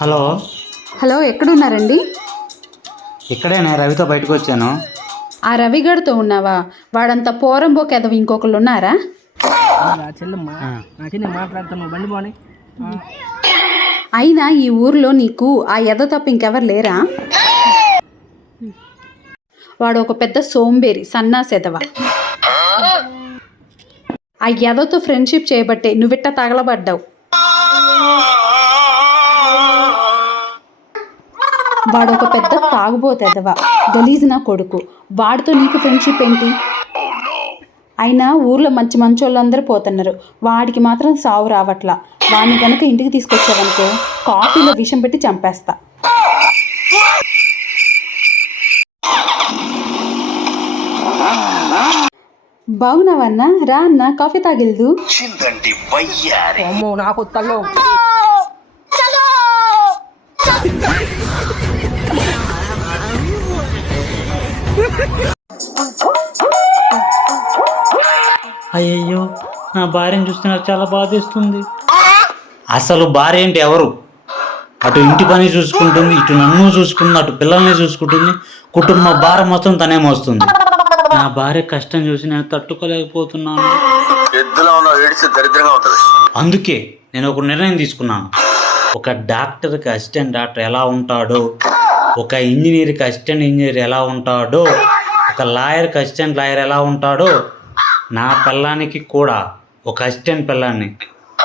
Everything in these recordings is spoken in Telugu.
హలో. హలో ఎక్కడున్నారండి? ఇక్కడే నేను రవితో బయటకు వచ్చాను ఆ రవిగడితో ఉన్నావా? వాడంత పోరంబోకి ఎదవ ఇంకొకళ్ళు ఉన్నారా అయినా ఈ ఊర్లో నీకు ఆ ఎద తప్ప ఇంకెవరు లేరా? వాడు ఒక పెద్ద సోంబేరి సన్నాస్ ఎదవ ఆ ఎదతో ఫ్రెండ్షిప్ చేయబట్టే నువ్విట్ట తగలబడ్డావు? వాడు ఒక పెద్ద తాగుబోతెదవా గలీజ్ నా కొడుకు. వాడితో నీకు ఫ్రెండ్షిప్ ఏంటి? అయినా ఊర్లో మంచి మంచోళ్ళందరూ పోతున్నారు. వాడికి మాత్రం సావు రావట్లా. వాడిని కనుక ఇంటికి తీసుకొచ్చావనుకో కాఫీలో విషం పెట్టి చంపేస్తా. బాగున్నావన్నా? రా అన్న కాఫీ తాగిల్దు. అమ్మో నాకు తల్లో అయ్యయ్యో నా భార్యను చూస్తే నాకు చాలా బాధేస్తుంది. అసలు భార్య ఏంటి ఎవరు? అటు ఇంటి పని చూసుకుంటుంది ఇటు నన్ను చూసుకుంటుంది అటు పిల్లల్ని చూసుకుంటుంది కుటుంబ భారం మొత్తం తనే మోస్తుంది. నా భార్య కష్టం చూసి నేను తట్టుకోలేకపోతున్నాను. ఎద్దులో ఉన్న ఏడిస్తే దరిద్రంగా ఉంటది. అందుకే నేను ఒక నిర్ణయం తీసుకున్నాను. ఒక డాక్టర్కి అసిస్టెంట్ డాక్టర్ ఎలా ఉంటాడో ఒక ఇంజనీర్కి అసిస్టెంట్ ఇంజనీర్ ఎలా ఉంటాడో ఒక లాయర్కి అసిస్టెంట్ లాయర్ ఎలా ఉంటాడో నా పిల్లానికి కూడా ఒక అసిస్టెంట్ పిల్లాన్ని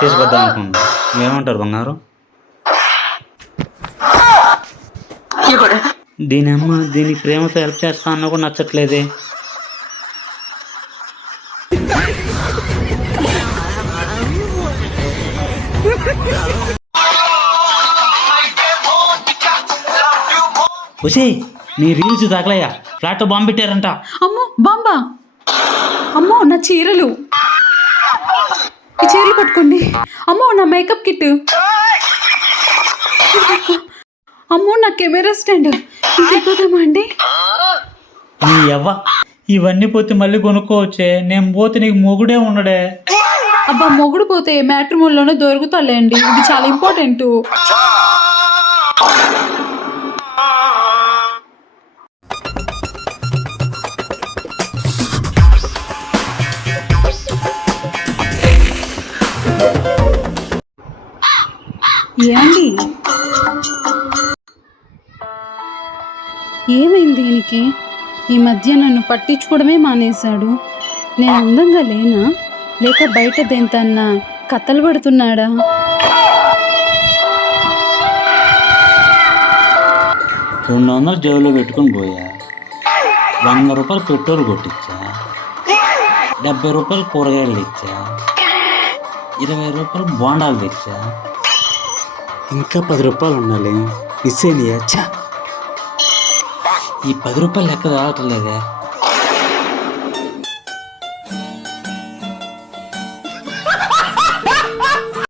తీసుకొద్దాం అనుకుంటున్నాను ఏమంటారు బంగారు? దీని అమ్మ దీని ప్రేమతో హెల్ప్ చేస్తా అన్న కూడా నచ్చట్లేదే. ఒసే నీ రీల్స్ తగలయ్యా ఫ్లాట్ బాంబు పెట్టారంట. అమ్మో బాంబా? అమ్మో నా చీరలు. ఈ చీరలు పట్టుకోండి. అమ్మో నా మేకప్ కిట్ అమ్మో నా కెమెరా స్టాండ్. ఇంకెళ్ళిపోదామా అండి? నీ ఎవ్వ ఇవన్నీ పోతే మళ్ళీ కొనుక్కోవచ్చే. నేను పోతే నీకు మొగుడే ఉండడే. అబ్బా మొగుడు పోతే మ్యాట్రిమోన్లోనే దొరుకుతాలేండి. ఇది చాలా ఇంపార్టెంట్. ఏమండి? ఏమైంది దీనికి? ఈ మధ్య నన్ను పట్టించుకోవడమే మానేశాడు. నేను అందంగా లేనా? లేక బయట దేంతన్నా కథలు పడుతున్నాడా? రెండు వందలు జేబులో పెట్టుకొని పోయా. వంద రూపాయలు పెట్రోల్ కొట్టించా డెబ్బై రూపాయలు కూరగాయలు తెచ్చా. ఇరవై రూపాయలు బోండాలు తెచ్చా. ఇంకా పది రూపాయలు ఉండాలి. మిస్ ఈ పది రూపాయలు లెక్క రావట్లేదే